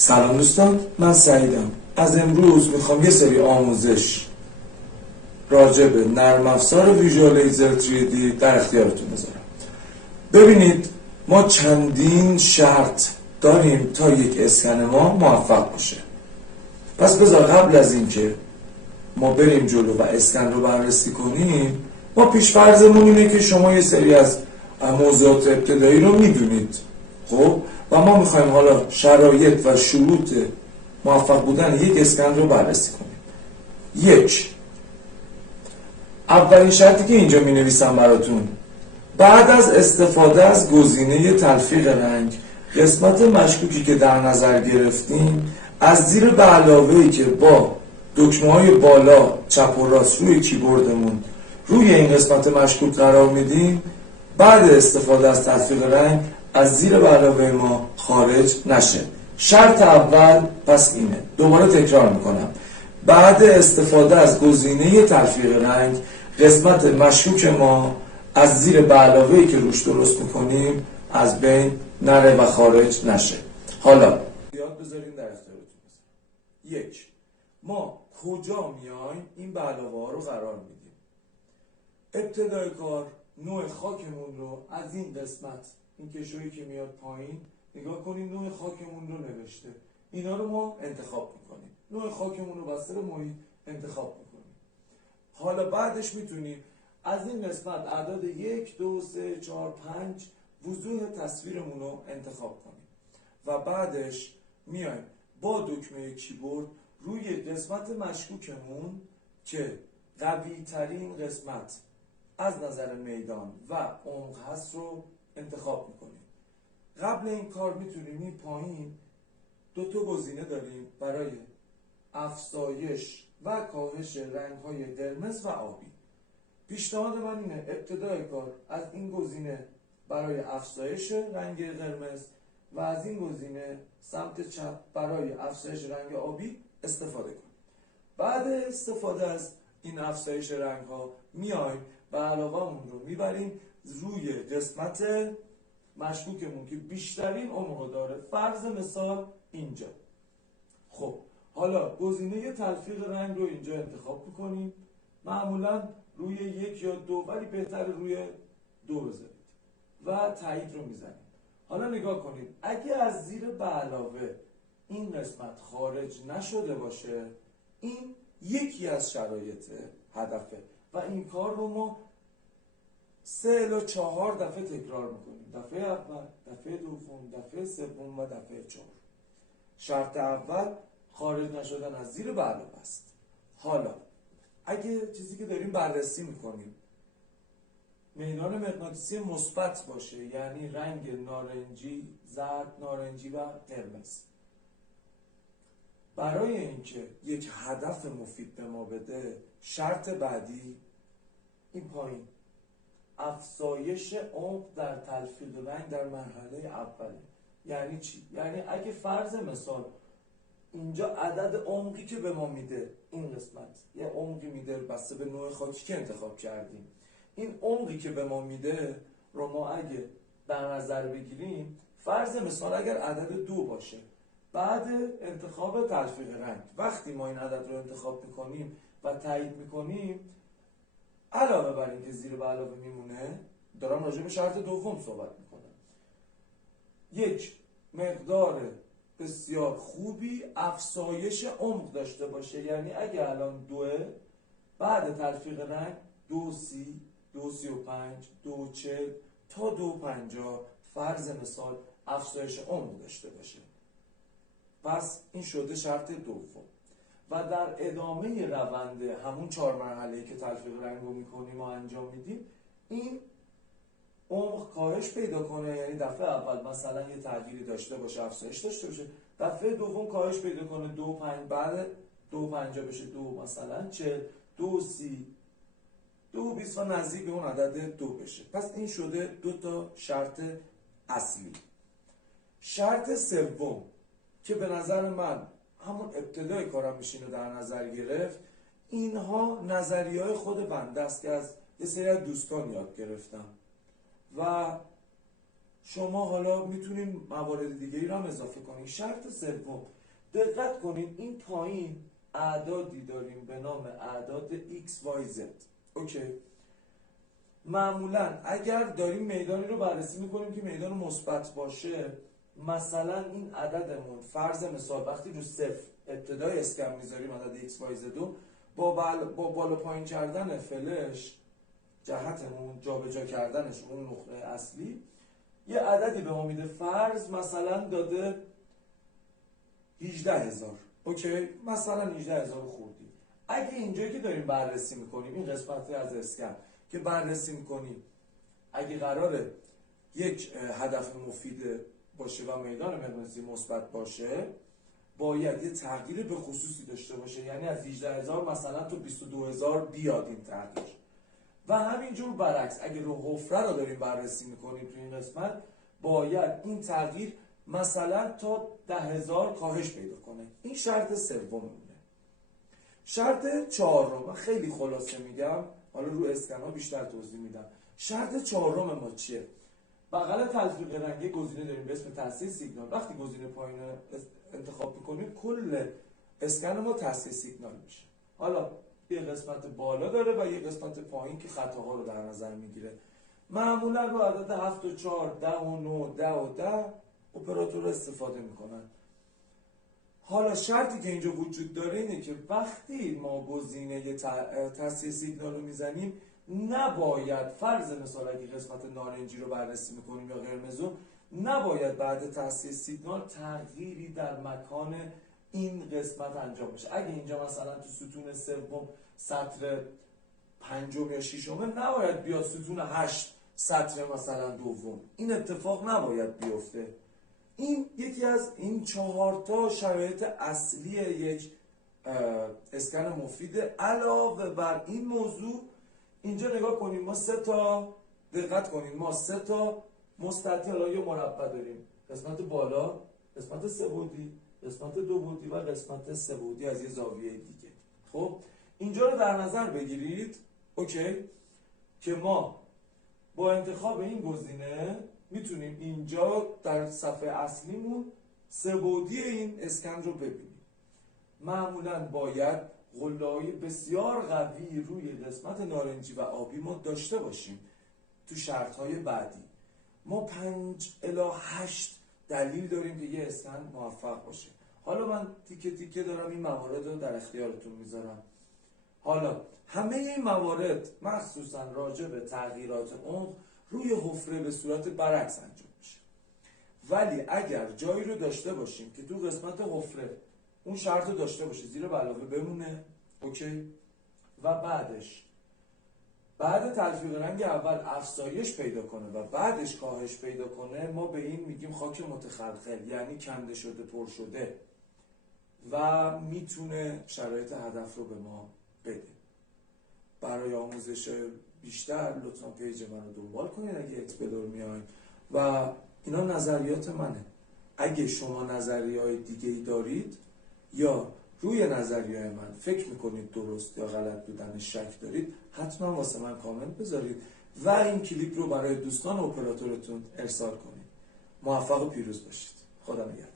سلام دوستان، من سعیدم. از امروز میخوام یه سری آموزش راجع به نرم افزار ویژوال 3D در اختیارتون بذارم. ببینید، ما چندین شرط داریم تا یک اسکن ما موفق باشه. پس بذار قبل از اینکه ما بریم جلو و اسکن رو بررسی کنیم، ما پیش‌فرضمون اینه که شما یه سری از موضوعات ابتدایی رو میدونید. خب و ما میخوایم حالا شرایط و شروط موفق بودن یک اسکن رو بررسی کنیم. اولین شرطی که اینجا می نویسم براتون، بعد از استفاده از گزینه تلفیق رنگ، قسمت مشکوکی که در نظر گرفتیم از زیر به علاوه‌ای که با دکمه‌های بالا چپ و راست روی کیبوردمون روی این قسمت مشکوک قرار میدیم، بعد استفاده از تلفیق رنگ از زیر به علاوه ما خارج نشه. شرط اول پس اینه. دوباره تکرار میکنم. بعد استفاده از گزینه تلفیق رنگ، قسمت مشکوک ما از زیر به علاوه‌ای که روش درست میکنیم از بین نره و خارج نشه. حالا یاد بذاریم در اختیارتون. ما کجا میایم این به علاوه ها رو قرار میدیم؟ ابتدای کار نوع خاکمون رو از این قسمت، این کشویی که میاد پایین، نگاه کنیم نوع خاکمون رو نوشته. اینا رو ما انتخاب میکنیم. نوع خاکمون رو بستر محیط انتخاب میکنیم. حالا بعدش میتونیم از این قسمت اعداد 1 2 3 4 5 وضوح تصویرمون رو انتخاب کنیم و بعدش میایم با دکمه کیبورد روی قسمت مشکوکمون که قوی ترین قسمت از نظر میدان و عمق هست رو انتخاب میکنیم. قبل این کار میتونیم این پایین دو تا گزینه داریم برای افزایش و کاهش رنگ‌های قرمز و آبی. پیشنهاد من اینه ابتدای کار از این گزینه برای افزایش رنگ قرمز و از این گزینه سمت چپ برای افزایش رنگ آبی استفاده کنیم. بعد استفاده از این افزایش رنگ‌ها میایم و علاقه‌مون رو میبریم روی قسمت مشکوکمون که بیشترین عمق داره. فرض مثال اینجا. خب حالا گزینه تلفیق رنگ رو اینجا انتخاب میکنیم. معمولا روی 1 یا 2، ولی بهتر روی 2 بذارید و تایید رو میزنیم. حالا نگاه کنید، اگه از زیر به علاوه این قسمت خارج نشده باشه، این یکی از شرایط هدفه و این کار رو ما 3 الی 4 دفعه تکرار میکنیم. دفعه اول، دفعه دوم، دفعه سوم و دفعه 4. شرط اول خارج نشدن از زیر به علاوه است. حالا اگه چیزی که داریم بررسی میکنیم میدان مغناطیسی مثبت باشه، یعنی رنگ نارنجی، زرد، نارنجی و قرمز، برای اینکه یک هدف مفید به ما بده، شرط بعدی این پایین افزایش عمق در تلفیق رنگ در مرحله اوله. یعنی چی؟ یعنی اگه فرض مثال اینجا عدد عمقی که به ما میده این قسمت یه عمقی میده بسته به نوع خاکی که انتخاب کردیم، این عمقی که به ما میده رو ما اگه در نظر بگیریم، فرض مثال اگر عدد 2 باشه، بعد انتخاب تلفیق رنگ وقتی ما این عدد رو انتخاب میکنیم و تایید میکنیم، علاوه بر این که زیر به علاوه میمونه، دارم راجع به شرط دوم صحبت میکنم، یک مقدار بسیار خوبی افزایش عمق داشته باشه. یعنی اگه الان 2، بعد تلفیق رنگ 230 235 240 تا 250 فرض مثال افزایش عمق داشته باشه. پس این شده شرط دوم. و در ادامه روند همون 4 مرحله‌ای که تلفیق رنگ رو میکنیم و انجام میدیم، این عمق کاهش پیدا کنه. یعنی دفعه اول مثلا یه تغییری داشته باشه، افزایش داشته باشه، دفعه دوم کاهش پیدا کنه 2.5، بعد 2.50 بشه 2 مثلا 40 2.30 2.20 و نزدیک به اون عدد 2 بشه. پس این شده 2 تا شرط اصلی. شرط سوم که به نظر من همون ابتدای کارم میشینه در نظر گرفت، اینها نظریه‌های خود بنده است که از یه سری از دوستان یاد گرفتم و شما حالا میتونین موارد دیگه را هم اضافه کنین. شرط سوم، دقت کنین این پایین اعدادی داریم به نام اعداد x y z. اوکی. معمولا اگر داریم میدانی رو بررسی میکنیم که میدان مثبت باشه، مثلا این عددمون فرض مثال وقتی رو صفر ابتدای اسکم میذاریم عدد x y z رو با بالا پایین کردن فلش جهتمون جابجا کردنش اون نقطه اصلی یه عددی به ما میده. فرض مثلا داده 18000. اوکی، مثلا 18000 خوردی. اگه اینجایی که داریم بررسی میکنیم این قسمتی از اسکم که بررسی میکنیم اگه قراره یک هدف مفید باشه و میدان مقناطیسی مثبت باشه، باید یه تغییر به خصوصی داشته باشه، یعنی از 18000 مثلا تو 22000 بیاد این تغییر. و همینجور برعکس اگه رو حفره رو داریم بررسی میکنیم تو این قسمت، باید این تغییر مثلا تا 10000 کاهش پیدا کنه. این شرط سوممونه. شرط چهارم، من خیلی خلاصه میگم، حالا رو اسکن ها بیشتر توضیح میدم. شرط چهارم ما چیه؟ بغل تلفیق رنگی گزینه داریم به اسم تصحیح سیگنال. وقتی گزینه پایین انتخاب میکنیم کل اسکن ما تصحیح سیگنال میشه. حالا یه قسمت بالا داره و یه قسمت پایین که خطاها رو در نظر میگیره. معمولا رو عدد 7 و 4 10 و 9 10 و 10 اپراتور استفاده میکنن. حالا شرطی که اینجا وجود داره اینه که وقتی ما گزینه تصحیح سیگنال رو میزنیم نباید، فرض مثال اگه قسمت نارنجی رو بررسی میکنیم یا قرمزو، نباید بعد تصحیح سیگنال تغییری در مکان این قسمت انجام بشه. اگه اینجا مثلا تو ستون سوم سطر پنجم یا ششم نباید بیاد ستون 8 سطر مثلا دوم. این اتفاق نباید بیفته. این یکی از این 4 تا شرایط اصلی یک اسکن مفیده. علاوه بر این موضوع اینجا نگاه کنیم ما 3 تا، دقت کنیم ما 3 تا مستطیل یا مربع داریم. قسمت بالا، قسمت سه بعدی، قسمت دو بعدی و قسمت سه بعدی از یه زاویه دیگه. خب اینجا رو در نظر بگیرید. اوکی، که ما با انتخاب این گزینه میتونیم اینجا در صفحه اصلیمون سه بعدی این اسکن رو ببینیم. معمولا باید قله‌های بسیار قوی روی قسمت نارنجی و آبی ما داشته باشیم. تو شرط‌های بعدی ما 5 الی 8 دلیل داریم که یه اسکن موفق باشه. حالا من تیکه تیکه دارم این موارد رو در اختیارتون میذارم. حالا همه این موارد مخصوصا راجع به تغییرات عمق روی حفره به صورت برعکس انجام میشه. ولی اگر جایی رو داشته باشیم که تو قسمت حفره اون شرط رو داشته باشه زیر به علاوه بمونه، اوکی، و بعد تلفیق رنگ اول افزایش پیدا کنه و بعدش کاهش پیدا کنه، ما به این میگیم خاک متخلخل، یعنی کنده شده پر شده و میتونه شرایط هدف رو به ما بده. برای آموزش بیشتر لطفا پیج من رو دنبال کنید اگه اکسپلور میاین و اینا نظریات منه. اگه شما نظریه‌های دیگه‌ای دارید یا روی نظریه من فکر میکنید درست یا غلط بودن شک دارید، حتما واسه من کامنت بذارید و این کلیپ رو برای دوستان اپراتورتون ارسال کنید. موفق و پیروز باشید. خدا نگهدار.